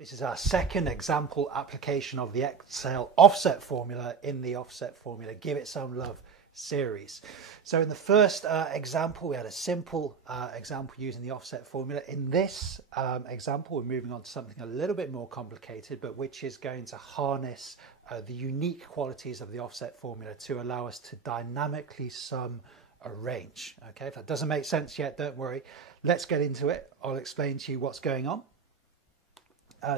This is our second example application of the Excel offset formula in the offset formula Give It Some Love series. So in the first example, we had a simple example using the offset formula. In this example, we're moving on to something a little bit more complicated, but which is going to harness the unique qualities of the offset formula to allow us to dynamically sum a range. Okay, if that doesn't make sense yet, don't worry. Let's get into it. I'll explain to you what's going on.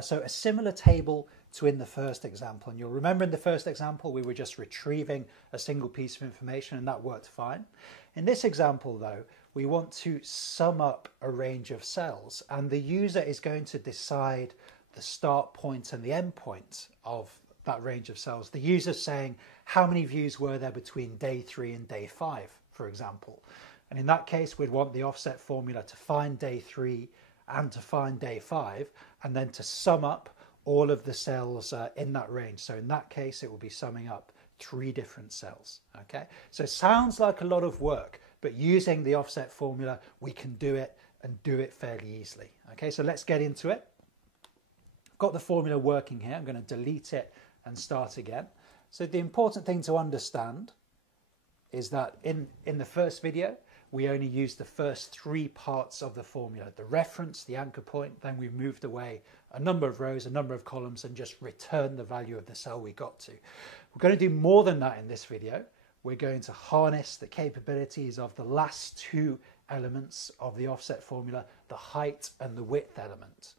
So a similar table to in the first example, and you'll remember in the first example we were just retrieving a single piece of information and that worked fine. In this example though, we want to sum up a range of cells, and the user is going to decide the start point and the end point of that range of cells. The user's saying how many views were there between day 3 and day 5, for example. And in that case, we'd want the offset formula to find day 3 and to find day 5, and then to sum up all of the cells in that range. So in that case, it will be summing up 3 different cells. Okay, so it sounds like a lot of work, but using the offset formula, we can do it and do it fairly easily. Okay, so let's get into it. I've got the formula working here. I'm going to delete it and start again. So the important thing to understand is that in the first video, we only used the first 3 parts of the formula, the reference, the anchor point, then we moved away a number of rows, a number of columns, and just returned the value of the cell we got to. We're going to do more than that in this video. We're going to harness the capabilities of the last 2 elements of the offset formula, the height and the width element.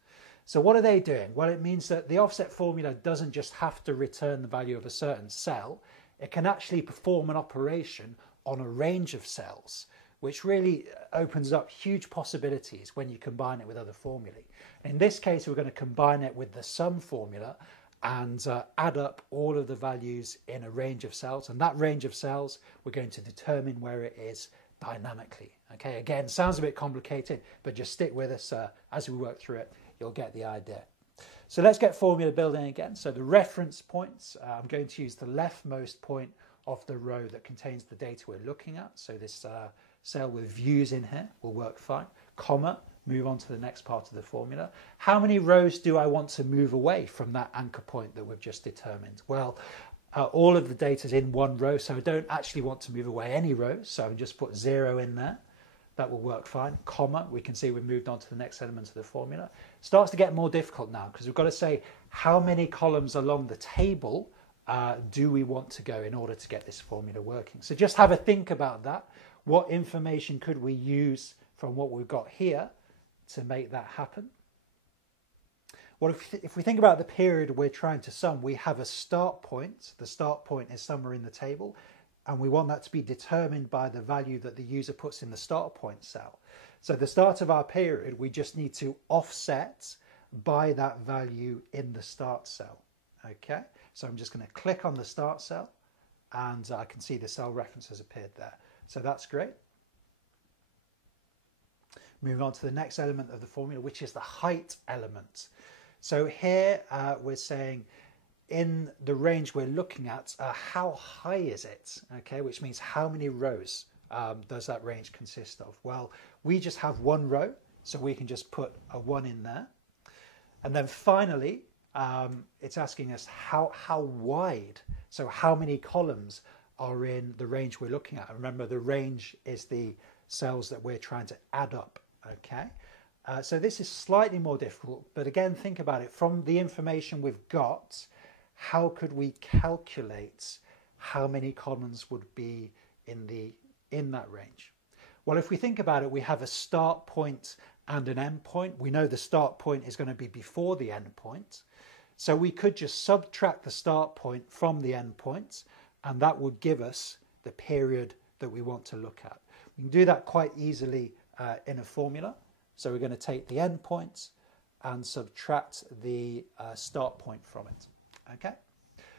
So what are they doing? Well, it means that the offset formula doesn't just have to return the value of a certain cell, it can actually perform an operation on a range of cells, which really opens up huge possibilities when you combine it with other formulae. In this case, we're going to combine it with the sum formula and add up all of the values in a range of cells. And that range of cells, we're going to determine where it is dynamically. Okay, again, sounds a bit complicated, but just stick with us as we work through it. You'll get the idea. So let's get formula building again. So the reference points, I'm going to use the leftmost point of the row that contains the data we're looking at. So this cell with views in here will work fine. Comma, move on to the next part of the formula. How many rows do I want to move away from that anchor point that we've just determined? Well, all of the data is in one row, so I don't actually want to move away any rows. So I'll just put 0 in there. That will work fine. Comma, we can see we've moved on to the next element of the formula. It starts to get more difficult now because we've got to say how many columns along the table do we want to go in order to get this formula working. So just have a think about that. What information could we use from what we've got here to make that happen? Well, if we think about the period we're trying to sum, we have a start point. The start point is somewhere in the table, and we want that to be determined by the value that the user puts in the start point cell. So the start of our period, we just need to offset by that value in the start cell. Okay, so I'm just going to click on the start cell, and I can see the cell reference has appeared there. So that's great. Moving on to the next element of the formula, which is the height element. So here we're saying in the range we're looking at, how high is it? Okay, which means how many rows does that range consist of? Well, we just have 1 row, so we can just put a 1 in there. And then finally, it's asking us how wide, so how many columns are in the range we're looking at. Remember, the range is the cells that we're trying to add up. Okay, so this is slightly more difficult, but again, think about it. From the information we've got, how could we calculate how many columns would be in that range? Well, if we think about it, we have a start point and an end point. We know the start point is going to be before the end point, so we could just subtract the start point from the end point, and that would give us the period that we want to look at. We can do that quite easily in a formula. So we're going to take the end point and subtract the start point from it. Okay,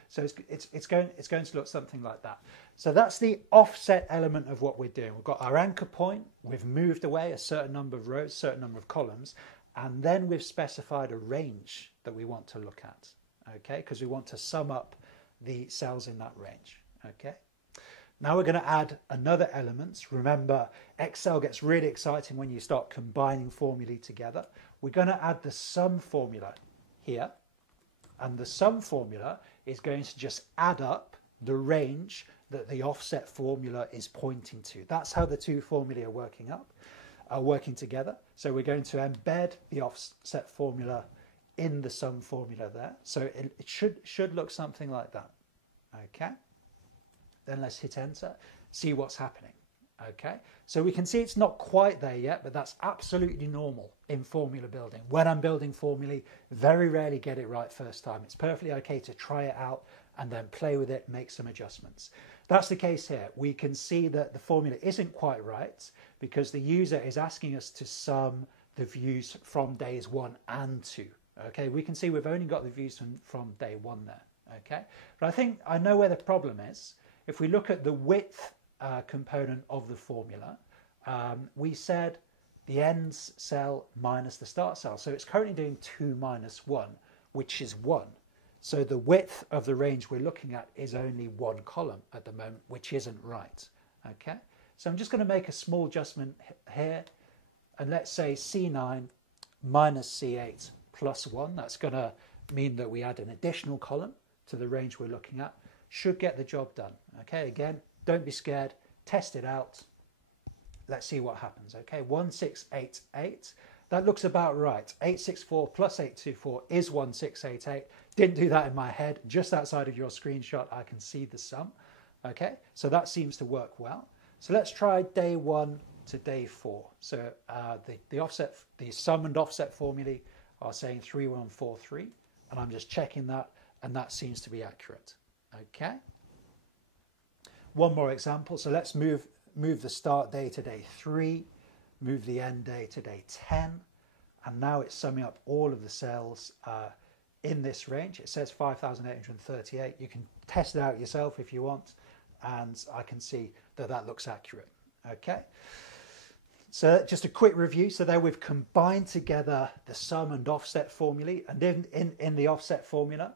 so it's going to look something like that. So that's the offset element of what we're doing. We've got our anchor point, we've moved away a certain number of rows, certain number of columns, and then we've specified a range that we want to look at. Okay, because we want to sum up the cells in that range. Okay, now we're going to add another element. Remember, Excel gets really exciting when you start combining formulae together. We're going to add the sum formula here, and the sum formula is going to just add up the range that the offset formula is pointing to. That's how the two formulae are working together. So we're going to embed the offset formula in the sum formula there. So it should look something like that. Okay. Then let's hit enter, see what's happening. Okay, so we can see it's not quite there yet, but that's absolutely normal in formula building. When I'm building formulae, very rarely get it right first time. It's perfectly okay to try it out and then play with it, make some adjustments. That's the case here. We can see that the formula isn't quite right because the user is asking us to sum the views from days 1 and 2. Okay, we can see we've only got the views from day 1 there. Okay, but I think I know where the problem is. If we look at the width component of the formula, we said the ends cell minus the start cell. So it's currently doing 2 minus 1, which is 1. So the width of the range we're looking at is only 1 column at the moment, which isn't right. Okay, so I'm just going to make a small adjustment here, and let's say C9 minus C8 plus 1. That's going to mean that we add an additional column to the range we're looking at. Should get the job done. Okay, again, don't be scared, test it out. Let's see what happens. Okay, 1688, that looks about right. 864 plus 824 is 1688. Didn't do that in my head, just outside of your screenshot I can see the sum. Okay, so that seems to work well. So let's try day 1 to day 4. So the sum and offset formulae are saying 3143, and I'm just checking that, and that seems to be accurate. Okay. One more example. So let's move the start day to day 3, move the end day to day 10, and now it's summing up all of the cells in this range. It says 5,838. You can test it out yourself if you want, and I can see that that looks accurate. Okay. So just a quick review. So there we've combined together the sum and offset formulae, and in the offset formula,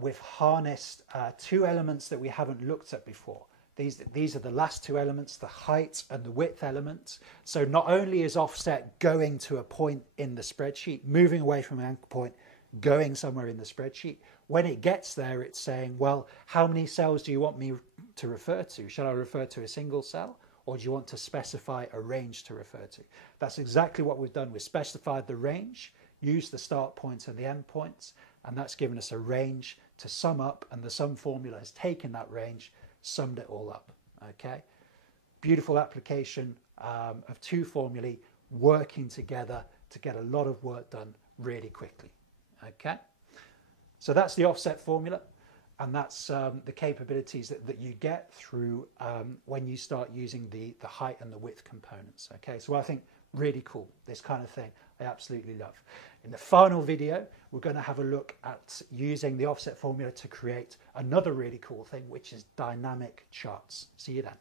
we've harnessed 2 elements that we haven't looked at before. These are the last 2 elements, the height and the width element. So not only is offset going to a point in the spreadsheet, moving away from an anchor point, going somewhere in the spreadsheet, when it gets there, it's saying, well, how many cells do you want me to refer to? Shall I refer to a single cell, or do you want to specify a range to refer to? That's exactly what we've done. We've specified the range, used the start points and the end points, and that's given us a range to sum up, and the sum formula has taken that range, summed it all up. Okay, beautiful application of 2 formulae working together to get a lot of work done really quickly. Okay, so that's the offset formula, and that's the capabilities that you get through when you start using the height and the width components. Okay, so I think really cool, this kind of thing I absolutely love. In the final video, we're going to have a look at using the offset formula to create another really cool thing, which is dynamic charts. See you then.